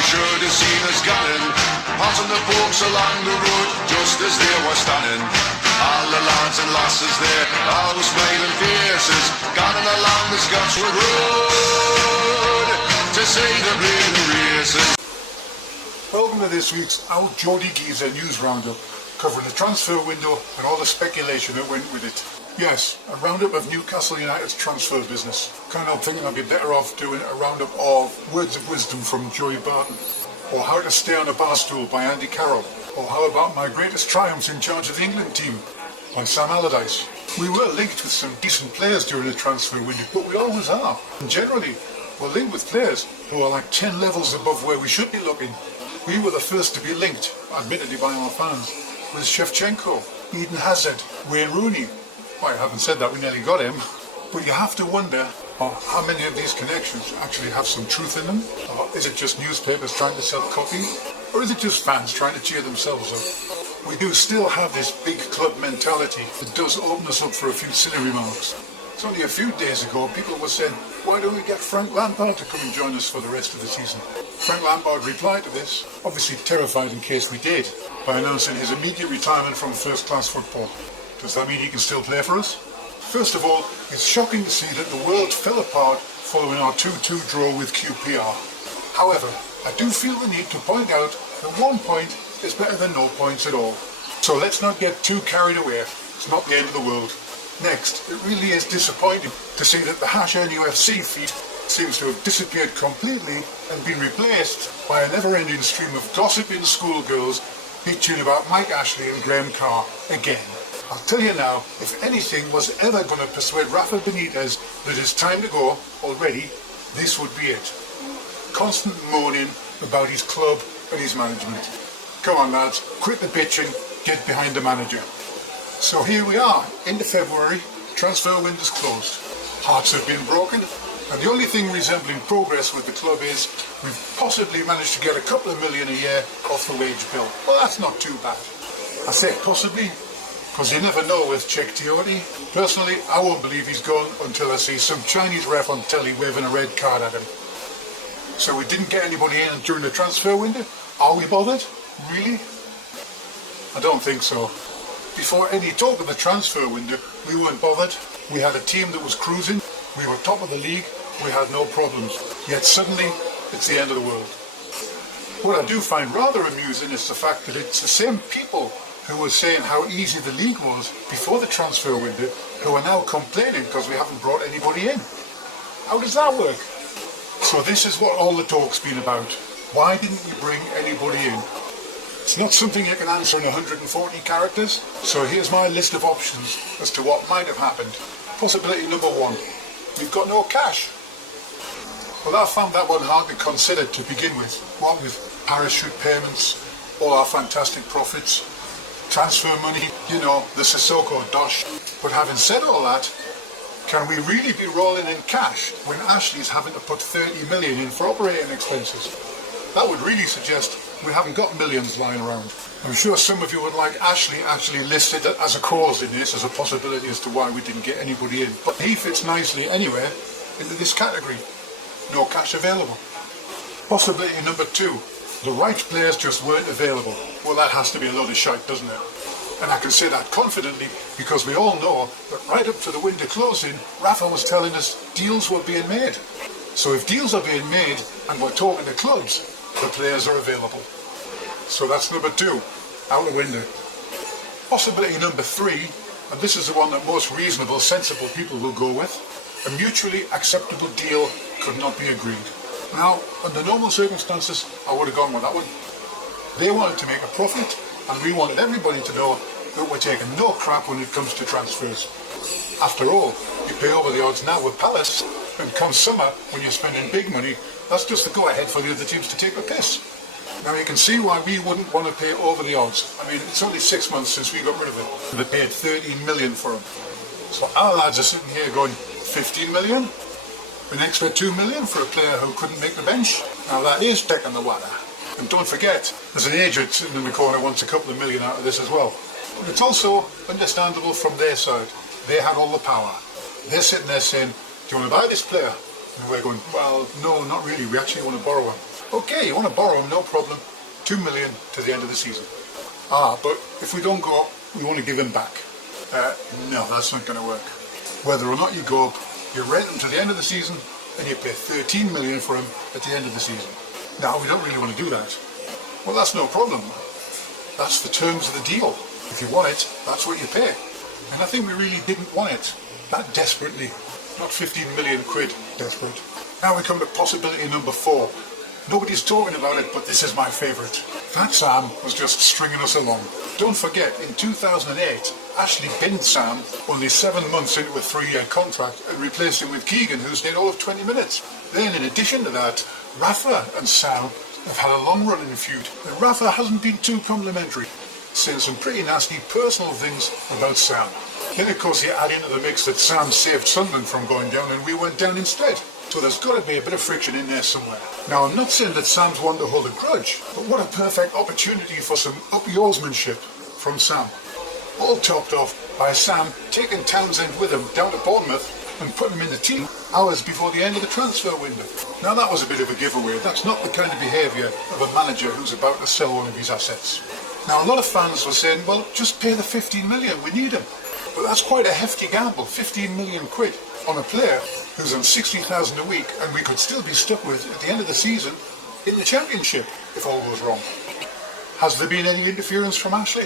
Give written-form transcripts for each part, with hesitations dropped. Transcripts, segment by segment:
You should have seen us gunning, passing the folks along the road, just as they were standing. All the lads and lasses there, all with smiling faces, gunning along the Scotswood Road, to see the bleeding races. Welcome to this week's Old Geordie Geezer news roundup, covering the transfer window and all the speculation that went with it. Yes, a roundup of Newcastle United's transfer business. Kind of thinking I'd be better off doing a roundup of words of wisdom from Joey Barton, or how to stay on a bar stool by Andy Carroll, or how about my greatest triumphs in charge of the England team by Sam Allardyce. We were linked with some decent players during the transfer window, but we always are. And generally, we're linked with players who are like 10 levels above where we should be looking. We were the first to be linked, admittedly by our fans, with Shevchenko, Eden Hazard, Wayne Rooney. Well, I haven't said that, we nearly got him. But you have to wonder how many of these connections actually have some truth in them. Or is it just newspapers trying to sell copy? Or is it just fans trying to cheer themselves up? We do still have this big club mentality that does open us up for a few silly remarks. It's only a few days ago people were saying, why don't we get Frank Lampard to come and join us for the rest of the season? Frank Lampard replied to this, obviously terrified in case we did, by announcing his immediate retirement from first-class football. Does that mean he can still play for us? First of all, it's shocking to see that the world fell apart following our 2-2 draw with QPR. However, I do feel the need to point out that 1 point is better than no points at all. So let's not get too carried away. It's not the end of the world. Next, it really is disappointing to see that the #NUFC feed seems to have disappeared completely and been replaced by a never-ending stream of gossiping schoolgirls bitching about Mike Ashley and Graham Carr again. I'll tell you now, if anything was ever going to persuade Rafa Benitez that it's time to go already, this would be it. Constant moaning about his club and his management. Come on lads, quit the bitching, get behind the manager. So here we are, into February, transfer window's closed. Hearts have been broken, and the only thing resembling progress with the club is we've possibly managed to get a couple of million a year off the wage bill. Well, that's not too bad. I say possibly, because you never know with Czech Teoti. Personally, I won't believe he's gone until I see some Chinese ref on telly waving a red card at him. So we didn't get anybody in during the transfer window? Are we bothered? Really? I don't think so. Before any talk of the transfer window, we weren't bothered. We had a team that was cruising. We were top of the league. We had no problems. Yet suddenly, it's the end of the world. What I do find rather amusing is the fact that it's the same people who were saying how easy the league was before the transfer window who are now complaining because we haven't brought anybody in. How does that work? So this is what all the talk's been about. Why didn't we bring anybody in? It's not something you can answer in 140 characters, so here's my list of options as to what might have happened. Possibility number 1, we've got no cash. Well, I found that one hard to consider to begin with. What with parachute payments, all our fantastic profits, transfer money, you know, the Sissoko dosh. But having said all that, can we really be rolling in cash when Ashley's having to put 30 million in for operating expenses? That would really suggest we haven't got millions lying around. I'm sure some of you would like Ashley actually listed as a cause in this, as a possibility as to why we didn't get anybody in. But he fits nicely anywhere into this category. No cash available. Possibility number 2, the right players just weren't available. Well, that has to be a load of shite, doesn't it? And I can say that confidently because we all know that right up to the window closing, Rafa was telling us deals were being made. So if deals are being made and we're talking to clubs, the players are available. So that's number 2, out the window. Possibility number 3, and this is the one that most reasonable, sensible people will go with, a mutually acceptable deal could not be agreed. Now, under normal circumstances, I would have gone with that one. They wanted to make a profit, and we wanted everybody to know that we're taking no crap when it comes to transfers. After all, you pay over the odds now with Palace, and come summer, when you're spending big money, that's just the go-ahead for the other teams to take a piss. Now you can see why we wouldn't want to pay over the odds. I mean, it's only 6 months since we got rid of it. They paid 13 million for him. So our lads are sitting here going, 15 million? An extra 2 million for a player who couldn't make the bench? Now that is taking the water. And don't forget, there's an agent sitting in the corner who wants a couple of million out of this as well. But it's also understandable from their side. They had all the power. They're sitting there saying, do you want to buy this player? And we're going, well, no, not really. We actually want to borrow him. Okay, you want to borrow him, no problem. 2 million to the end of the season. But if we don't go up, we want to give him back. No, that's not going to work. Whether or not you go up, you rent him to the end of the season and you pay 13 million for him at the end of the season. Now, we don't really want to do that. Well, that's no problem. That's the terms of the deal. If you want it, that's what you pay. And I think we really didn't want it that desperately. Not 15 million quid desperate. Now we come to possibility number 4. Nobody's talking about it, but this is my favourite. Fat Sam was just stringing us along. Don't forget, in 2008, Ashley binned Sam only 7 months into a 3-year contract and replaced him with Keegan, who stayed all of 20 minutes. Then, in addition to that, Rafa and Sam have had a long-running feud, and Rafa hasn't been too complimentary, saying some pretty nasty personal things about Sam. Then, of course, you add into the mix that Sam saved Sunderland from going down and we went down instead. So there's got to be a bit of friction in there somewhere. Now, I'm not saying that Sam's one to hold a grudge, but what a perfect opportunity for some up-yorsmanship from Sam. All topped off by Sam taking Townsend with him down to Bournemouth and putting him in the team hours before the end of the transfer window. Now, that was a bit of a giveaway. That's not the kind of behaviour of a manager who's about to sell one of his assets. Now, a lot of fans were saying, well, just pay the 15 million, we need him. But that's quite a hefty gamble, 15 million quid on a player who's on 60,000 a week and we could still be stuck with at the end of the season in the Championship if all goes wrong. Has there been any interference from Ashley?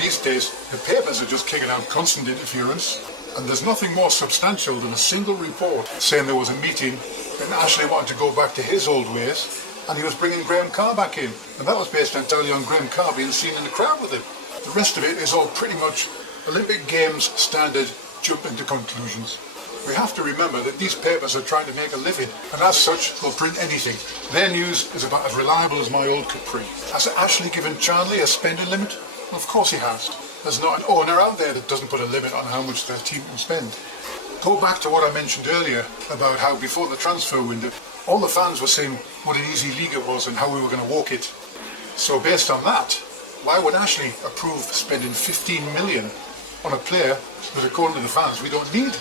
These days, the papers are just kicking out constant interference, and there's nothing more substantial than a single report saying there was a meeting and Ashley wanted to go back to his old ways and he was bringing Graham Carr back in, and that was based entirely on Graham Carr being seen in the crowd with him. The rest of it is all pretty much Olympic Games standard jump into conclusions. We have to remember that these papers are trying to make a living, and as such, they'll print anything. Their news is about as reliable as my old Capri. Has Ashley given Charlie a spending limit? Well, of course he has. There's not an owner out there that doesn't put a limit on how much their team can spend. Go back to what I mentioned earlier about how before the transfer window, all the fans were saying what an easy league it was and how we were going to walk it. So based on that, why would Ashley approve spending 15 million on a player that, according to the fans, we don't need?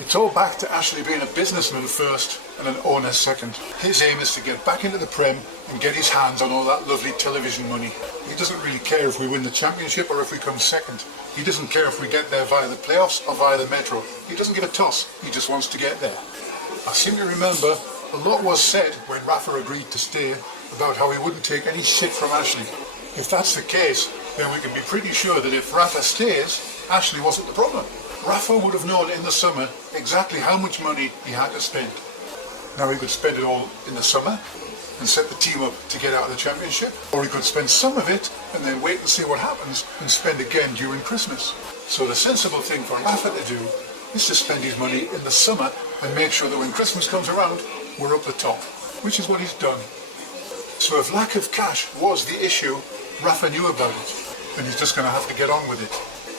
It's all back to Ashley being a businessman first and an owner second. His aim is to get back into the Prem and get his hands on all that lovely television money. He doesn't really care if we win the Championship or if we come second. He doesn't care if we get there via the playoffs or via the Metro. He doesn't give a toss. He just wants to get there. I seem to remember a lot was said when Rafa agreed to stay about how he wouldn't take any shit from Ashley. If that's the case, then we can be pretty sure that if Rafa stays, Ashley wasn't the problem. Rafa would have known in the summer exactly how much money he had to spend. Now he could spend it all in the summer and set the team up to get out of the Championship, or he could spend some of it and then wait and see what happens and spend again during Christmas. So the sensible thing for Rafa to do is to spend his money in the summer and make sure that when Christmas comes around, we're up the top, which is what he's done. So if lack of cash was the issue, Rafa knew about it, and he's just going to have to get on with it.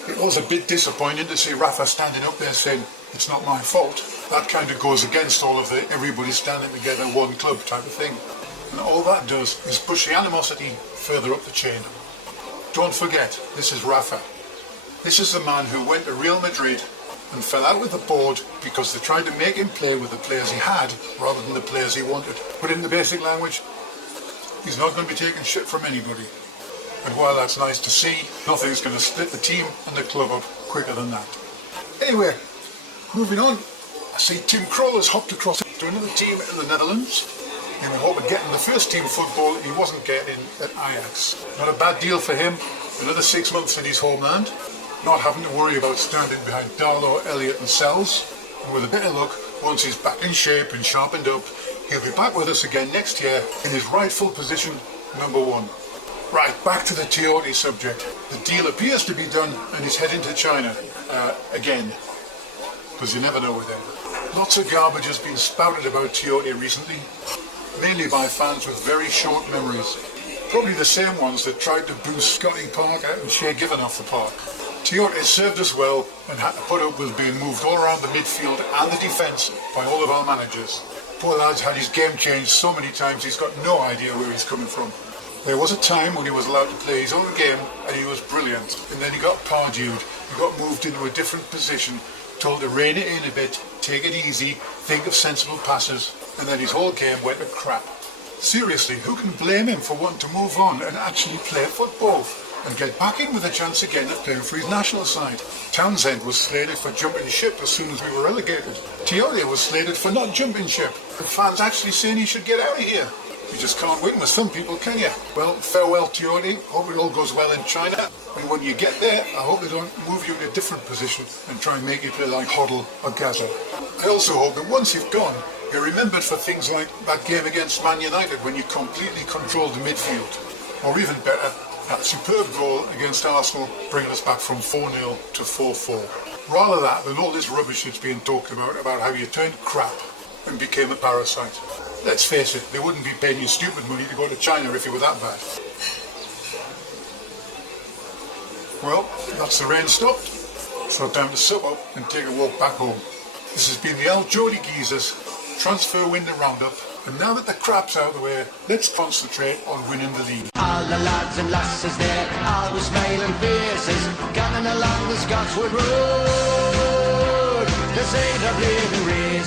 It was a bit disappointing to see Rafa standing up there saying, it's not my fault. That kind of goes against all of the everybody standing together, one club type of thing. And all that does is push the animosity further up the chain. Don't forget, this is Rafa. This is the man who went to Real Madrid and fell out with the board because they tried to make him play with the players he had rather than the players he wanted. Put in the basic language, he's not going to be taking shit from anybody. And while that's nice to see, nothing's going to split the team and the club up quicker than that. Anyway, moving on. I see Tim Krul has hopped across to another team in the Netherlands. He was hoping getting the first team football he wasn't getting at Ajax. Not a bad deal for him. Another 6 months in his homeland. Not having to worry about standing behind Darlow, Elliott and Sells. And with a bit of luck, once he's back in shape and sharpened up, he'll be back with us again next year in his rightful position, number 1. Right, back to the Tiote subject. The deal appears to be done and he's heading to China. Again. Because you never know with him. Lots of garbage has been spouted about Tiote recently, mainly by fans with very short memories. Probably the same ones that tried to boost Scotty Parker and Shea Given off the park. Tiote served us well and had to put up with being moved all around the midfield and the defence by all of our managers. Poor lad's had his game changed so many times he's got no idea where he's coming from. There was a time when he was allowed to play his own game and he was brilliant, and then he got pardewed, he got moved into a different position, told to rein it in a bit, take it easy, think of sensible passes, and then his whole game went to crap. Seriously, who can blame him for wanting to move on and actually play football and get back in with a chance again of playing for his national side? Townsend was slated for jumping ship as soon as we were relegated. Teoria was slated for not jumping ship. The fans actually saying he should get out of here. You just can't win with some people, can you? Well, farewell Teoria. Hope it all goes well in China. And when you get there, I hope they don't move you to a different position and try and make you play like Hoddle or Gaza. I also hope that once you've gone, you're remembered for things like that game against Man United when you completely controlled the midfield. Or even better, that superb goal against Arsenal bringing us back from 4-0 to 4-4. Rather that than all this rubbish that's being talked about how you turned crap and became a parasite. Let's face it, they wouldn't be paying you stupid money to go to China if you were that bad. Well, that's the rain stopped, so time to sup up and take a walk back home. This has been the Old Geordie Geezer's transfer window roundup, and now that the crap's out of the way, let's concentrate on winning the league. All the lads and lasses there, all with smiling faces, gunning along the Scotswood Road. This ain't a bleeding race.